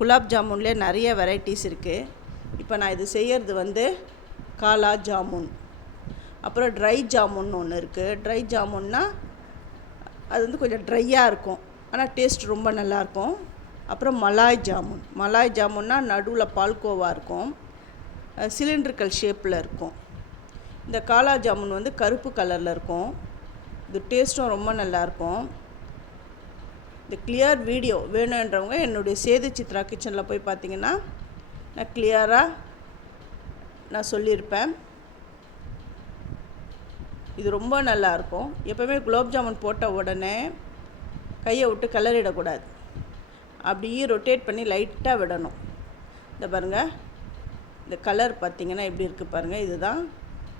குலாப் ஜாமுன்லேயே நிறைய வெரைட்டிஸ் இருக்குது. இப்போ நான் இது செய்கிறது வந்து காலா ஜாமுன். அப்புறம் ட்ரை ஜாமுன் ஒன்று இருக்குது. ட்ரை ஜாமுன்னா அது வந்து கொஞ்சம் ட்ரையாக இருக்கும், ஆனால் டேஸ்ட் ரொம்ப நல்லாயிருக்கும். அப்புறம் மலாய் ஜாமுன்னா நடுவில் பால்கோவா இருக்கும், சிலிண்ட்ரிக்கல் ஷேப்பில் இருக்கும். இந்த காலா ஜாமுன் வந்து கருப்பு கலரில் இருக்கும். இது டேஸ்ட்டும் ரொம்ப நல்லாயிருக்கும். இந்த கிளியர் வீடியோ வேணுன்றவங்க என்னுடைய சேது சித்ரா கிச்சனில் போய் பார்த்தீங்கன்னா நான் கிளியராக நான் சொல்லியிருப்பேன். இது ரொம்ப நல்லாயிருக்கும். எப்போவுமே குலோப் ஜாமுன் போட்ட உடனே கையை விட்டு கிளறிடக்கூடாது, அப்படியே ரொட்டேட் பண்ணி லைட்டாக விடணும். இந்த பாருங்கள், இந்த கலர் பார்த்திங்கன்னா எப்படி இருக்குது பாருங்கள். இதுதான்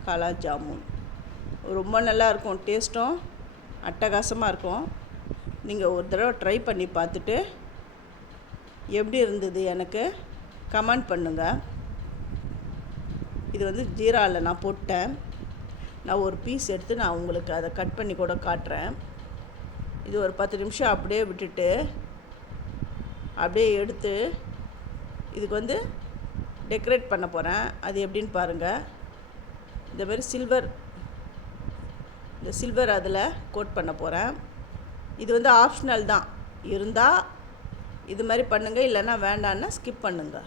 காலா ஜாமுன். ரொம்ப நல்லாயிருக்கும், டேஸ்ட்டும் அட்டகாசமாக இருக்கும். நீங்கள் ஒரு தடவை ட்ரை பண்ணி பார்த்துட்டு எப்படி இருந்தது எனக்கு கமெண்ட் பண்ணுங்கள். இது வந்து ஜீராவில் நான் போட்டேன். நான் ஒரு பீஸ் எடுத்து நான் உங்களுக்கு அதை கட் பண்ணி கூட காட்டுறேன். இது ஒரு 10 நிமிஷம் அப்படியே விட்டுட்டு அப்படியே எடுத்து இதுக்கு வந்து டெக்கரேட் பண்ண போகிறேன். அது எப்படின்னு பாருங்கள். இந்த மாதிரி சில்வர் அதில் கோட் பண்ண போகிறேன். இது வந்து ஆப்ஷனல் தான், இருந்தால் இது மாதிரி பண்ணுங்கள், இல்லைன்னா வேண்டான்னா ஸ்கிப் பண்ணுங்கள்.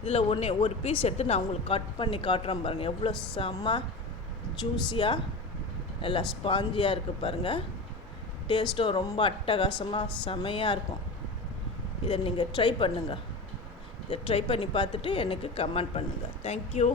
இதில் ஒரு பீஸ் எடுத்து நான் உங்களுக்கு கட் பண்ணி காட்டுறேன் பாருங்கள். எவ்வளோ செம்ம ஜூஸியாக நல்லா ஸ்பாஞ்சியாக இருக்குது பாருங்கள். டேஸ்ட்டும் ரொம்ப அட்டகாசமாக செமையாக இருக்கும். இதை நீங்கள் ட்ரை பண்ணுங்கள். இதை ட்ரை பண்ணி பார்த்துட்டு எனக்கு கமெண்ட் பண்ணுங்கள். தேங்க்யூ.